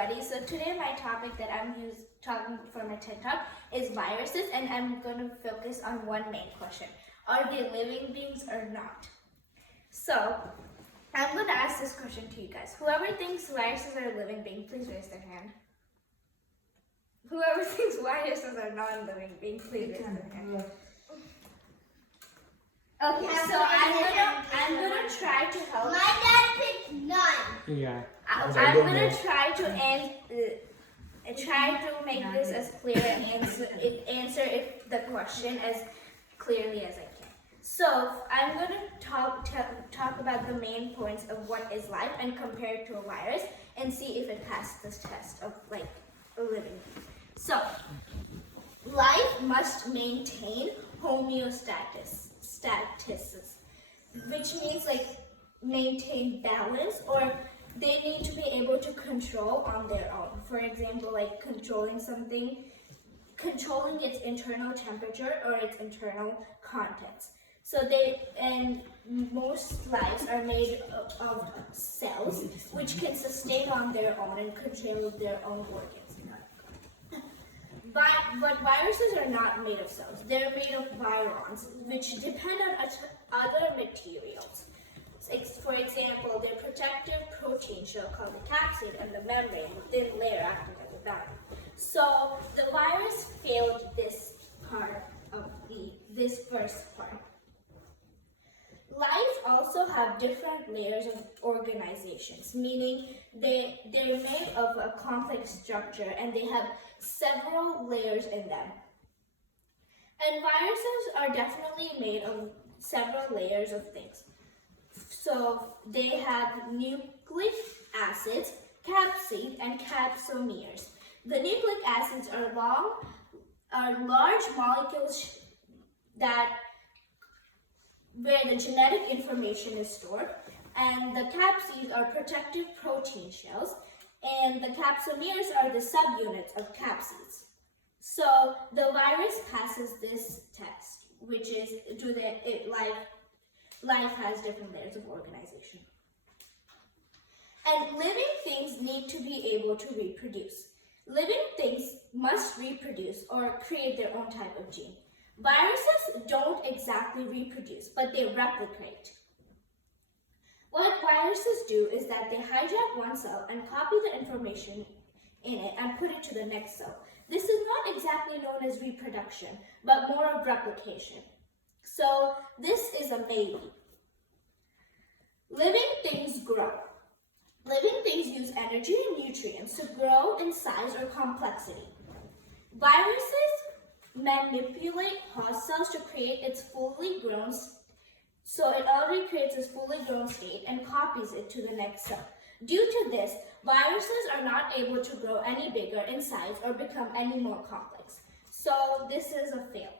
everybody. So today my topic that I'm talking for my TED Talk is viruses, and I'm going to focus on one main question. Are they living beings or not? So I'm going to ask this question to you guys. Whoever thinks viruses are a living being, please raise their hand. Whoever thinks viruses are non-living beings, please raise their hand. Okay, so I'm gonna try to help. My dad picked none. Yeah. I'm gonna try to make this as clear and answer the question as clearly as I can. So I'm gonna talk about the main points of what is life and compare it to a virus and see if it passed this test of like a living being. So life must maintain homeostasis, which means like maintain balance, or they need to be able to control on their own. For example, like controlling something, controlling its internal temperature or its internal contents. So most lives are made of cells which can sustain on their own and control their own organs. But viruses are not made of cells. They're made of virons, which depend on other materials. For example, their protective protein shell called the capsid and the membrane, thin layer acting as a barrier. So the virus failed this part of this first part. Life also have different layers of organizations, meaning they're made of a complex structure and they have several layers in them. And viruses are definitely made of several layers of things. So they have nucleic acids, capsid, and capsomeres. The nucleic acids are large molecules where the genetic information is stored, and the capsids are protective protein shells, and the capsomeres are the subunits of capsids. So the virus passes this test, which is life has different layers of organization. And living things need to be able to reproduce. Living things must reproduce or create their own type of gene. Viruses don't exactly reproduce, but they replicate. What viruses do is that they hijack one cell and copy the information in it and put it to the next cell. This is not exactly known as reproduction, but more of replication. So this is a maybe. Living things grow. Living things use energy and nutrients to grow in size or complexity. Viruses manipulate host cells to create its fully grown, so it already creates its fully grown state and copies it to the next cell. Due to this, viruses are not able to grow any bigger in size or become any more complex. So this is a fail.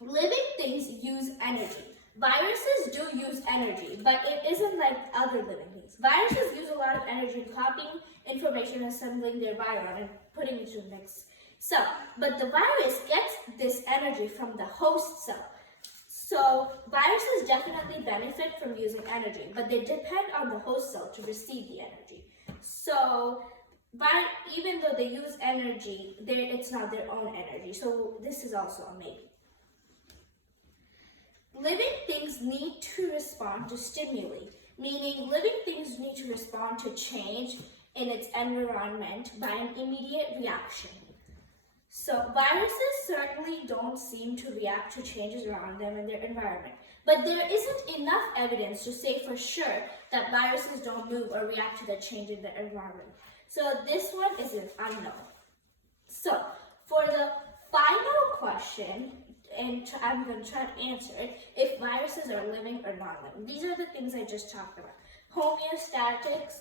Living things use energy. Viruses do use energy, but it isn't like other living things. Viruses use a lot of energy in copying information, assembling their viron, and putting it to the next cell. But the virus gets this energy from the host cell. So viruses definitely benefit from using energy, but they depend on the host cell to receive the energy. So even though they use energy, it's not their own energy. So this is also a maybe. Living things need to respond to stimuli, meaning living things need to respond to change in its environment by an immediate reaction. So viruses certainly don't seem to react to changes around them in their environment, but there isn't enough evidence to say for sure that viruses don't move or react to the change in their environment. So this one is an unknown. So for the final question, and I'm going to try to answer it, if viruses are living or non-living. These are the things I just talked about. Homeostatics.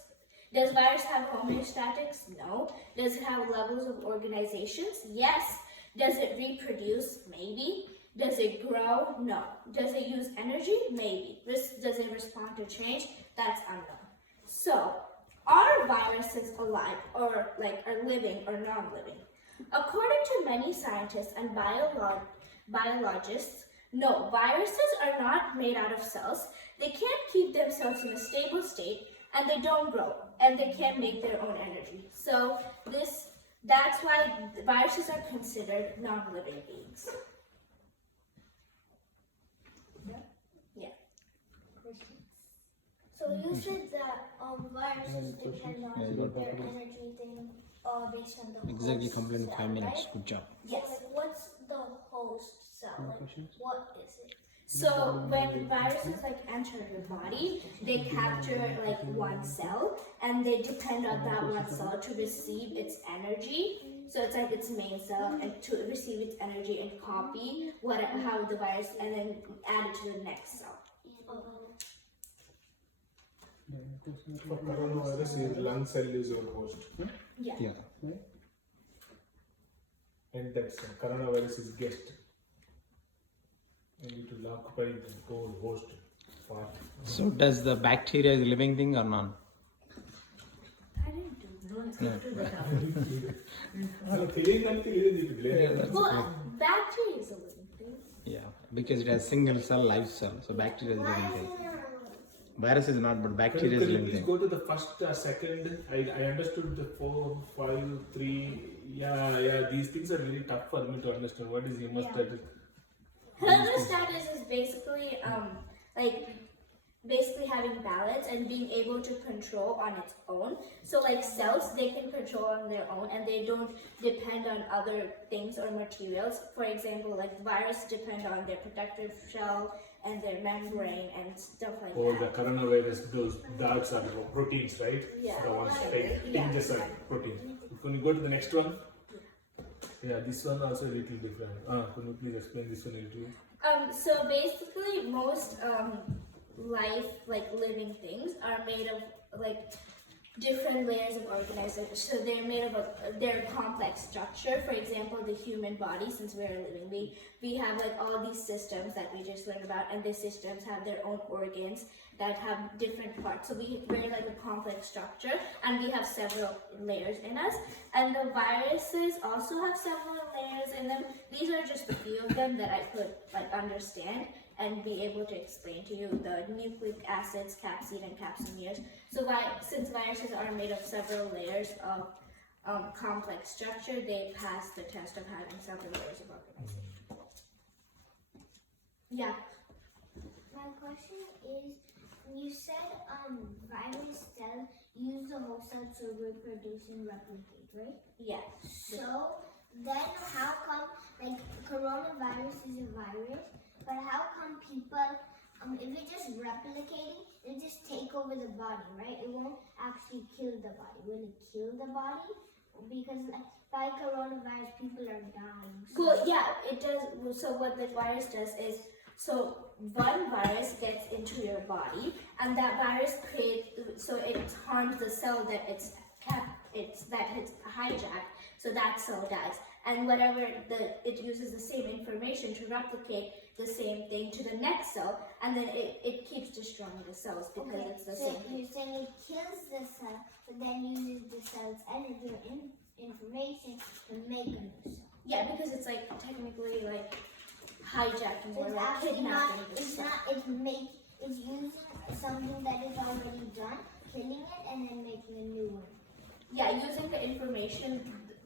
Does virus have homeostatics? No. Does it have levels of organizations? Yes. Does it reproduce? Maybe. Does it grow? No. Does it use energy? Maybe. Does it respond to change? That's unknown. So, are viruses alive or are living or non-living? According to many scientists and biologists, no, viruses are not made out of cells. They can't keep themselves in a stable state, and they don't grow, and they can't make their own energy. So that's why viruses are considered non-living beings. Yeah. So you said that viruses depend on their energy thing based on the Exactly, host complete in cell, 5 minutes. right? Good job. Yes. So, like, what's the host cell? Like, what is it? So when viruses enter your body, they capture one cell, and they depend on that one cell to receive its energy. So it's like its main cell, and to receive its energy and copy how the virus, and then add it to the next cell. For coronavirus, your lung cell is your host, Yeah. Yeah. and that's coronavirus is guest, and it will occupy the whole host part. So does the bacteria is a living thing or not? I didn't do that. ಅಲ್ಲ, ತಿಳಿಯಂಗಂತೂ ಇಳಿದಿಟ್ಟಿದ್ಲೆ. Well, bacteria is a living thing. Yeah, because it has single cell, live cell. So bacteria is a living thing. Virus is not, but bacteria is Can you living please thing. go to the first, second? I understood the 4, 5, 3. Yeah. These things are really tough for me to understand. What is hemostasis? Hemostasis is basically basically having balance and being able to control on its own. So cells, they can control on their own, and they don't depend on other things or materials. For example, viruses depend on their protective shell and their membrane and stuff like Oh, that. the coronavirus, those dots are proteins, right? Yeah. The ones Yeah. hinges are proteins. Can you go to the next one? Yeah, this one also a little different. Can you please explain this one a little? So basically, most life, living things, are made of different layers of organisms. So they're made of their complex structure. For example, the human body, since we're living, we have all these systems that we just learned about, and these systems have their own organs that have different parts. So we're like a complex structure, and we have several layers in us. And the viruses also have several layers in them. These are just a few of them that I could understand and be able to explain to you: the nucleic acids, capsid, and capsomeres. So since viruses are made of several layers of complex structure, they pass the test of having several layers of organism. Yeah. My question is, you said virus cells use the host cell to reproduce and replicate, right? Yeah. So then how come, coronavirus is a virus, but how come people, if it's just replicating, it'll just take over the body, right? It won't actually kill the body. Will it kill the body? Because by coronavirus, people are dying. Well, yeah, it does. So what the virus does is, so one virus gets into your body, and that virus it harms the cell that it's hijacked. So that cell dies, and it uses the same information to replicate the same thing to the next cell, and then it keeps destroying the cells because it's the so same. you're saying it kills the cell, but then uses the cell's energy or information to make a new cell. Yeah, because it's technically hijacking So or it's actually kidnapping the it's cell. it's using something that is already done, killing it, and then making a new one. Yeah, using the information.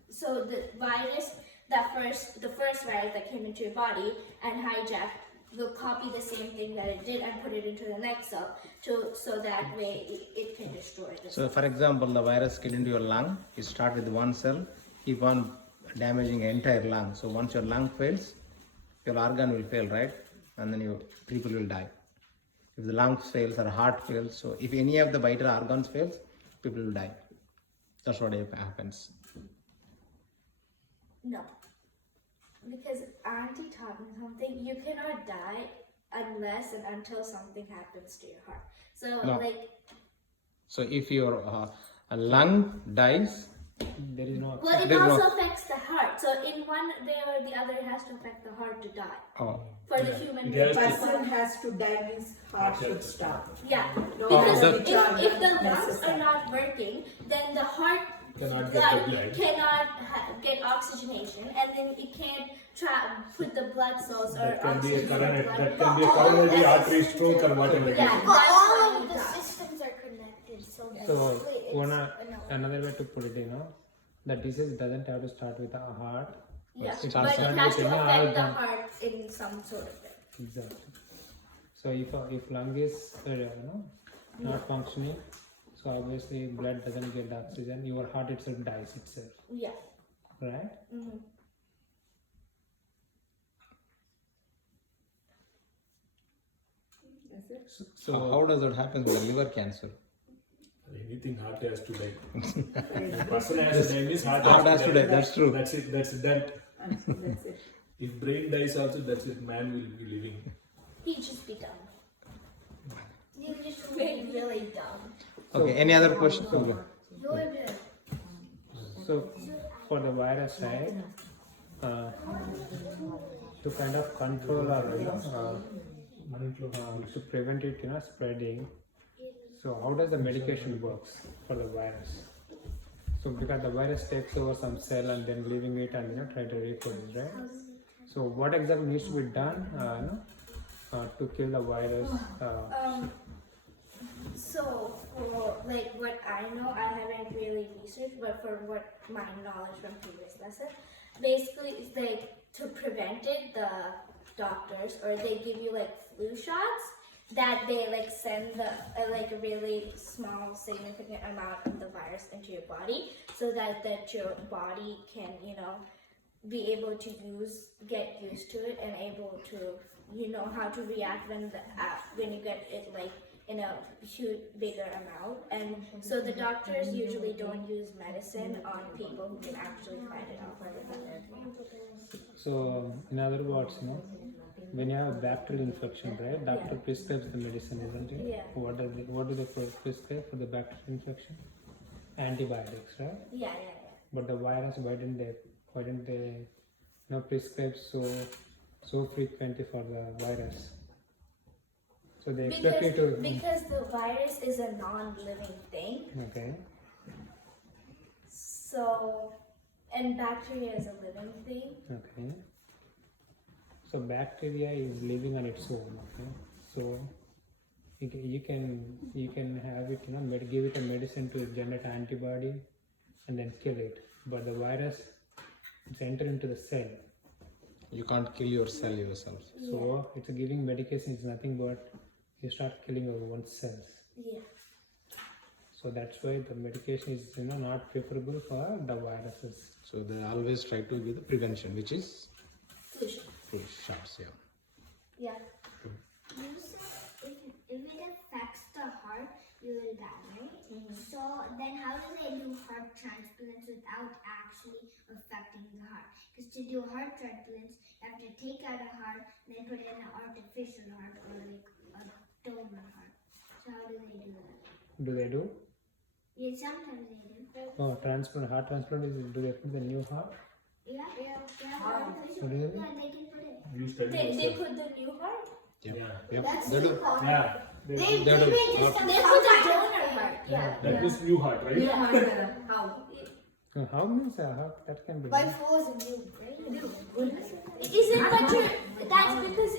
So the virus, the first virus that came into your body and hijacked, will copy the same thing that it did and put it into the next cell, so that way it can destroy the So cell. for example, the virus get into your lung, you start with one cell, keep on damaging entire lung. So once your lung fails, your organ will fail, right? And then people will die. If the lungs fails or heart fails, so if any of the vital organs fails, people will die. That's what happens. No, because Auntie taught me something. You cannot die unless and until something happens to your heart. So No. So if your lung dies, There is no. well, it There's also no- affects the heart. So in one way or the other, it has to affect the heart to die oh, for the human It being. has to- Person has to die means heart should stop. Yeah, No because the- if the lungs are not working, then the heart Cannot get the blood. cannot get oxygenation, and then it can't put the blood cells or That can be a oxygen in the coronary, blood. that can be a coronary artery stroke or whatever. it Yeah, is. But that's all why of you the die. systems are connected, So another way to put it, the disease doesn't have to start with the heart. Yeah, It but starts it has with to any affect the organ. heart in some sort of way. Exactly. So if lung is not functioning, so obviously blood doesn't get the oxygen. Your heart itself dies itself, Yeah. right? Mm-hmm. That's it. So how does that happen with the liver cancer? Anything heart has to die. The person has to die means heart Heart has to die, that's true. That's it. That's that. That's it. If brain dies also, that's it. Man will be living. He'd just be dumb. You're just really, really dumb. Okay, any other questions? Go. So for the virus, right, to kind of control or to prevent it, spreading. So how does the medication works for the virus? So because the virus takes over some cell and then leaving it and try to reproduce, right? So what exactly needs to be done, to kill the virus? So for like what I know, I haven't really researched, but for what my knowledge from previous lesson, basically it's like to prevent it, the doctors or they give you like flu shots that they like send the like a really small significant amount of the virus into your body so that your body can be able to get used to it and able to how to react when you get it like in a huge bigger amount. And so the doctors usually don't use medicine on people who can actually fight it off. So in other words, when you have a bacterial infection, right, doctor prescribes the medicine, isn't it? Yeah. What do they prescribe for the bacterial infection? Antibiotics, right? Yeah. But the virus, why didn't they prescribe so frequently for the virus? So they expect you to. Because the virus is a non-living thing. Okay. So, and bacteria is a living thing. Okay. So bacteria is living on its own. Okay. So you can have it, give it a medicine to generate antibody, and then kill it. But the virus, it's enter into the cell. You can't kill your cell yourself. So it's giving medication is nothing but you start killing your own cells. Yeah. So that's why the medication is not preferable for the viruses. So they always try to give the prevention, which is Flu shot. flu shots. Yeah. Yeah. You said if it affects the heart, you will die, right? So then how do they do heart transplants without actually affecting the heart? Because to do heart transplants, you have to take out a heart and then put in an artificial heart or like a donor heart. So how do they do that? Do they do? Yeah, sometimes they do. Oh, heart transplant is, do they put the new heart? Yeah. Artificial. Really? Yeah, they can put it. You study They also. put the new heart? Yep. Yeah. Yep. That's They do. Yeah. They do. may just They put the donor heart. Yeah. That is new heart, right? How means how that can be? by force and you, right? Is it but that's because